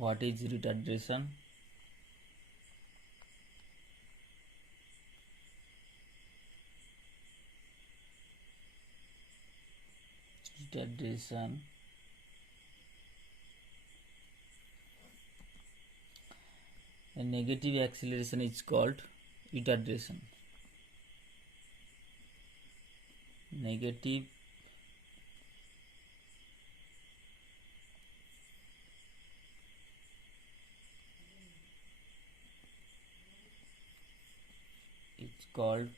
What is retardation? Retardation a negative acceleration is called retardation. Negative is called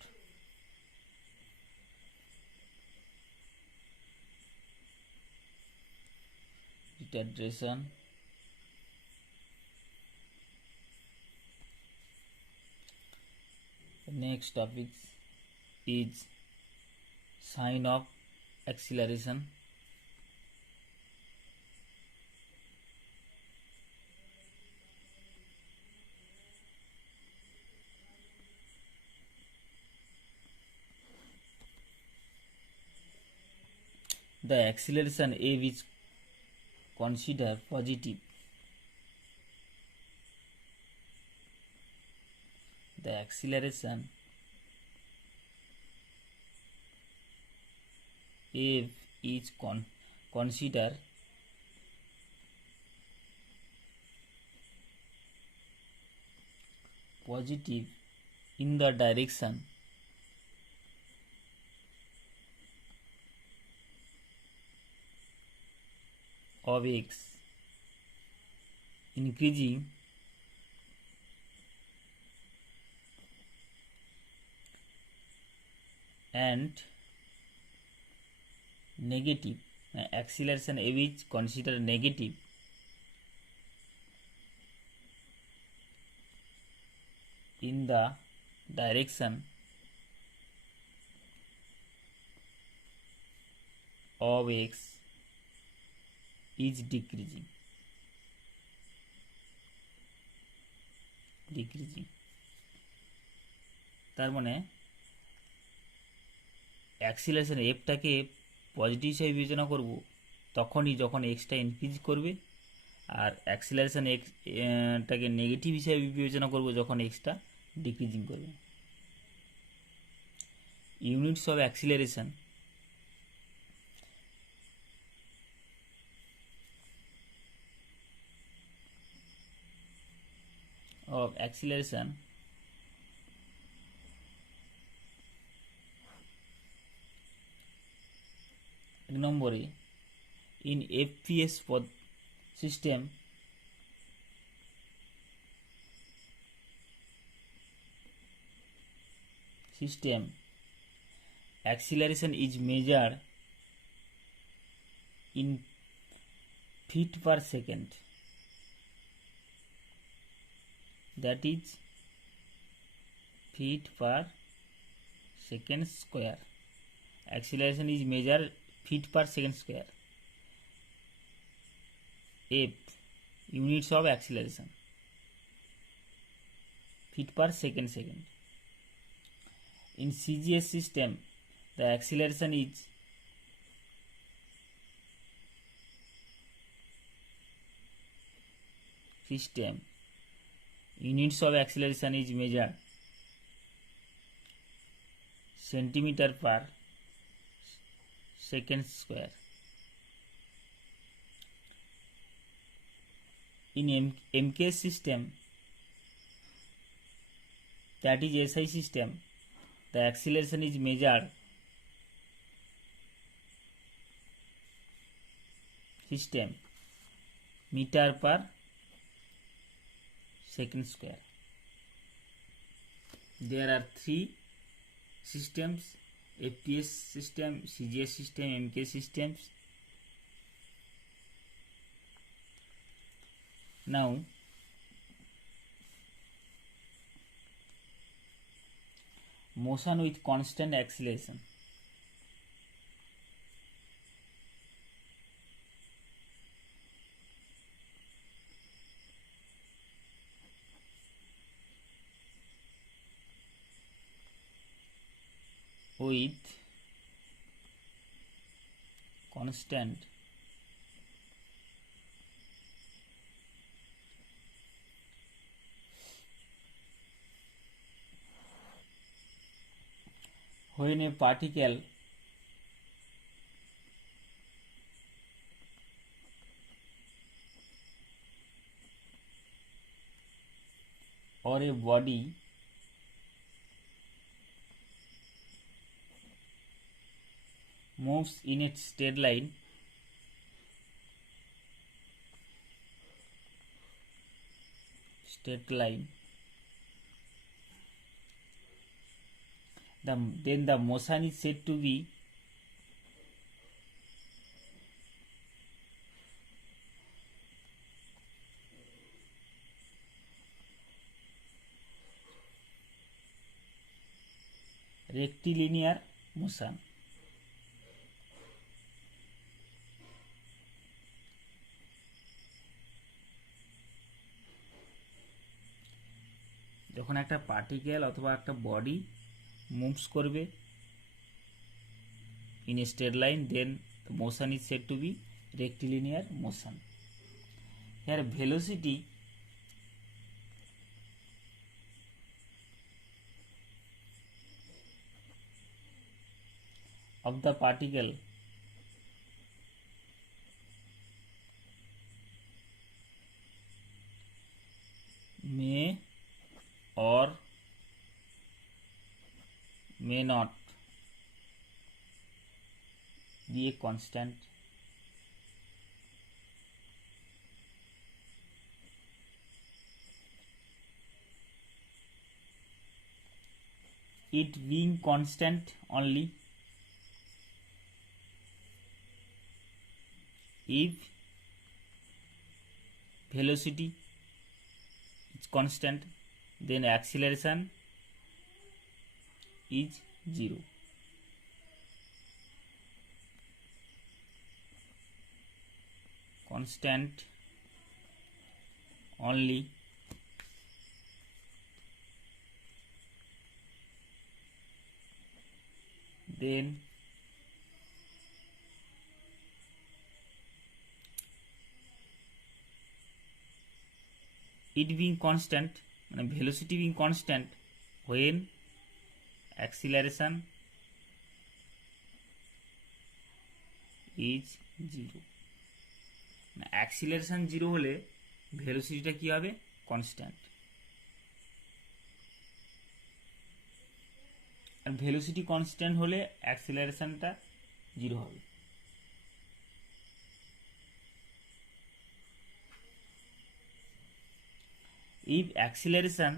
retardation. The next topic is sign of acceleration. The acceleration A is considered positive. The acceleration A is considered positive in the direction of x increasing and negative. Acceleration A is considered negative in the direction of x is decreasing. তার মানে অ্যাক্সিলারেশন এফটাকে পজিটিভ হিসেবে বিবেচনা করব তখনই যখন extra increase করবে, আর অ্যাক্সিলারেশন এক্সটাকে নেগেটিভ হিসেবে বিবেচনা করব যখন এক্সটা ডিক্রিজিং করবে। Units of acceleration of acceleration এক নম্বরে in FPS system acceleration is measured in feet per second, that is feet per second square. Acceleration is measured feet per second square. F units of acceleration feet per second. In CGS system the acceleration is units of acceleration is measured centimeter per second square. In MKS system, that is SI system, the acceleration is measured meter per second square. There are three systems: FPS system, CGS system, MKS systems. Now motion with constant acceleration. With constant when a particle or a body moves in a straight line, then the motion is said to be rectilinear motion. যখন একটা পার্টিকেল অথবা একটা body moves করবে in a straight line, then the motion is said to be rectilinear motion. Here velocity of the particle may or may not be a constant. It being constant only if velocity is constant, then acceleration is 0. Constant only then it being constant, মানে velocity being constant when acceleration is 0. অ্যাক্সিলারেশন 0 হলে ভেলোসিটিটা কি হবে? কনস্ট্যান্ট। আর velocity constant হলে অ্যাক্সিলারেশনটা 0 হবে। if acceleration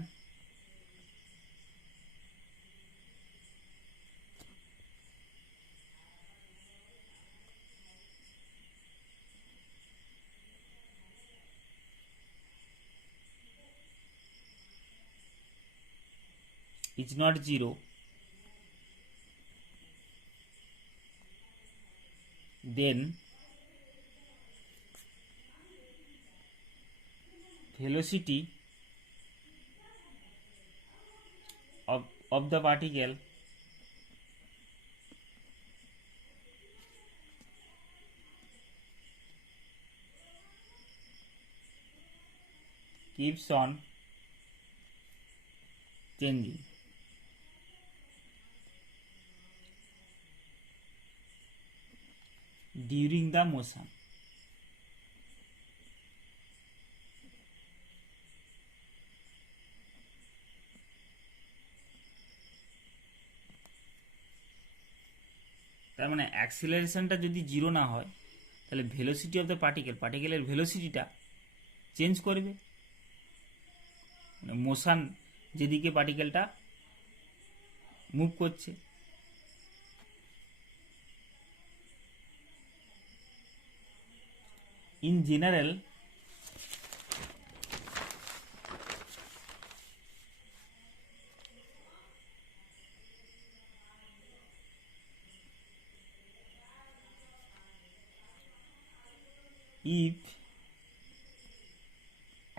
is not 0, then velocity of the particle keeps on changing. During the motion. তার মানে অ্যাক্সিলারেশনটা যদি 0 না হয় তাহলে ভেলোসিটি অফ দ্য পার্টিকেলের ভেলোসিটিটা চেঞ্জ করবে, মানে মোশন যেদিকে পার্টিকেলটা মুভ করছে। in general if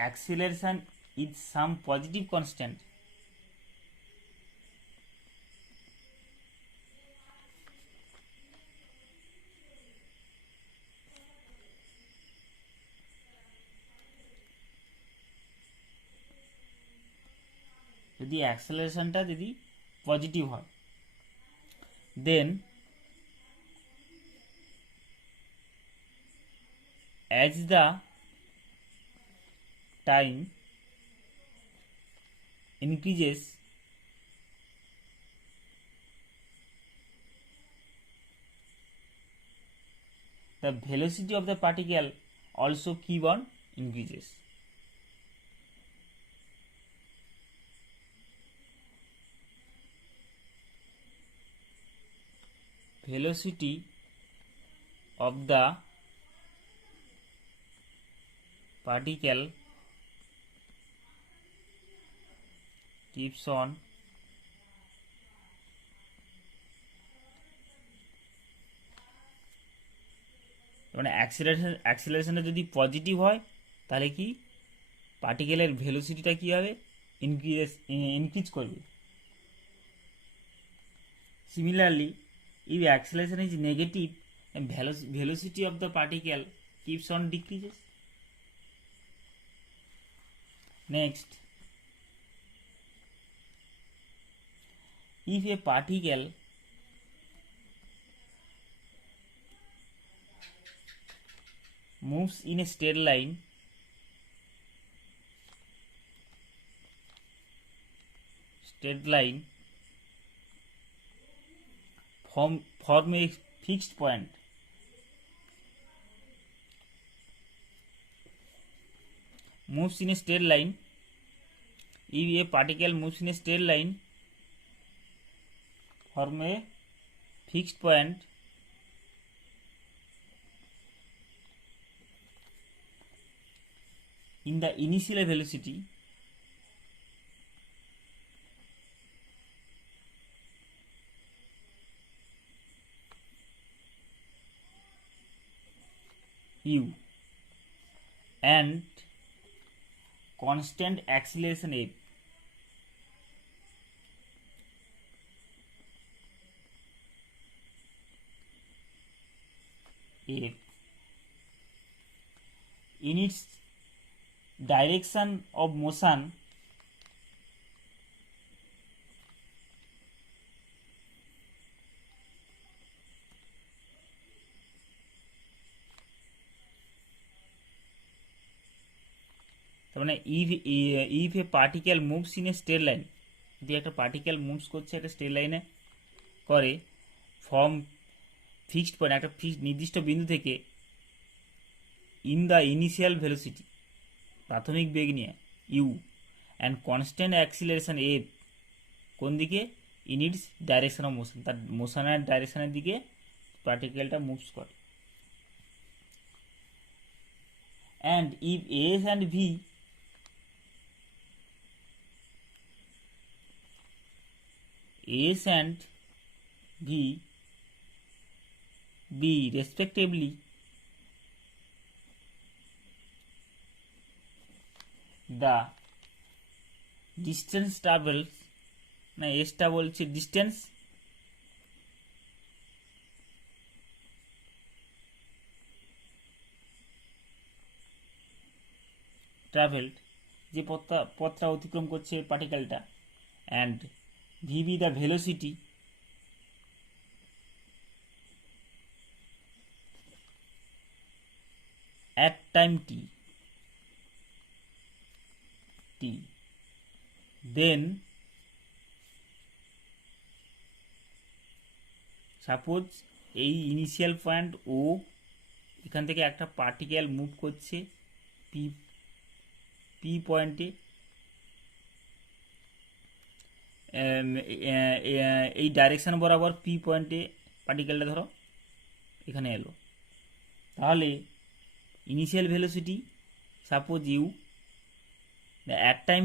acceleration is some positive constant, যদি অ্যাক্সেলারেশনটা যদি পজিটিভ হয় দেন as the time increases, the velocity of the particle also keep on increases. Velocity of the particle keeps on মানে অ্যাক্সিলারেশনটা যদি পজিটিভ হয় তাহলে কি পার্টিকেলের ভেলোসিটিটা কী হবে, ইনক্রিজ করবে। Similarly if acceleration is negative and velocity of the particle keeps on decreases. Next, if a particle moves in a straight line from a fixed point, moves in a straight line, if a particle moves in a straight line from a fixed point in the initial velocity u and constant acceleration f, in its direction of motion তার মানে if a particle moves in a straight line, যদি একটা particle moves করছে একটা স্ট্রেট লাইনে করে from fixed point, একটা ফিক্সড নির্দিষ্ট বিন্দু থেকে, ইন দ্য ইনিশিয়াল ভেলোসিটি প্রাথমিক বেগ নিয়ে U and constant acceleration F, কোন দিকে, in its direction of motion, তার মোশনের ডাইরেকশনের দিকে পার্টিকেলটা মুভস করে। And if S and V S and V be respectively the distance travels, না এসটা বলছে ডিস্টেন্স, ট্রাভেলড, যে পথটা অতিক্রম করছে পার্টিকেলটা, and vb the velocity at time t, then suppose এই ইনিশিয়াল পয়েন্ট ও, এখান থেকে একটা পার্টিকেল মুভ করছে পি পয়েন্টে, এই ডাইরেকশন বরাবর পি পয়েন্টে পার্টিকেলটা ধরো এখানে এলো, তাহলে initial velocity suppose u at time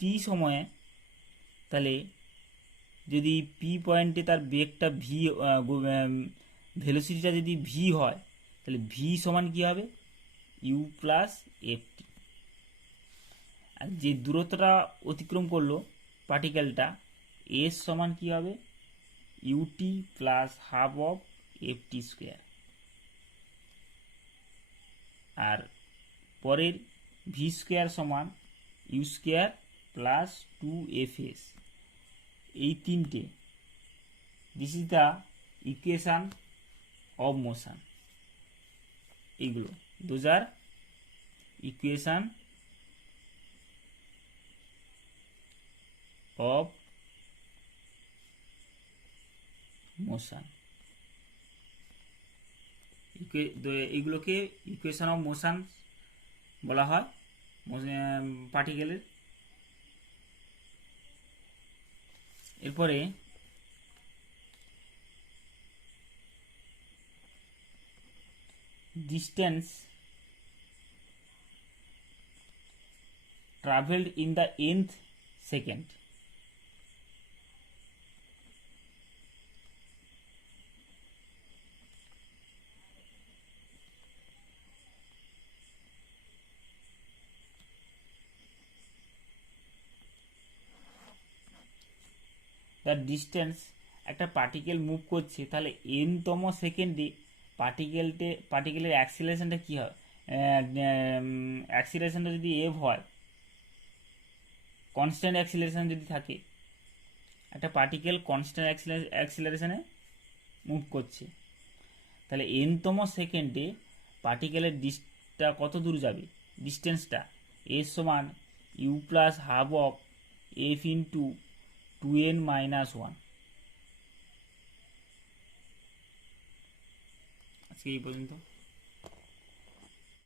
t সময়ে, তাহলে যদি পি পয়েন্টে তার বেগটা ভি, ভেলোসিটিটা যদি ভি হয়, তাহলে ভি সমান কী হবে, ইউ প্লাস এফ টি। আর যে দূরত্বটা অতিক্রম করলো পার্টিকেলটা, এস সমান কী হবে, u t plus half of f t square. আর পরের ভি স্কোয়ার সমান u square plus 2 f s. এই তিনটে this is the equation of motion. এইগুলো those are equation of motion. এইগুলোকে ইকুয়েশন অফ মোশন বলা হয় পার্টিকেলের। এরপরে distance travelled in the nth second. The distance, একটা পার্টিকেল মুভ করছে, তাহলে এনতম সেকেন্ডে পার্টিকেলের অ্যাক্সিলারেশনটা কী হয়? অ্যাক্সিলারেশনটা যদি এভ হয়, কনস্ট্যান্ট অ্যাক্সিলারেশন যদি থাকে, একটা পার্টিকেল কনস্ট্যান্ট অ্যাক্সিলারেশনে মুভ করছে, তাহলে এনতম সেকেন্ডে পার্টিকেলের ডিস্টটা কত দূর যাবে? ডিস্টেন্সটা এর সমান U plus half of F into 2n-1। আজকে এই পর্যন্ত।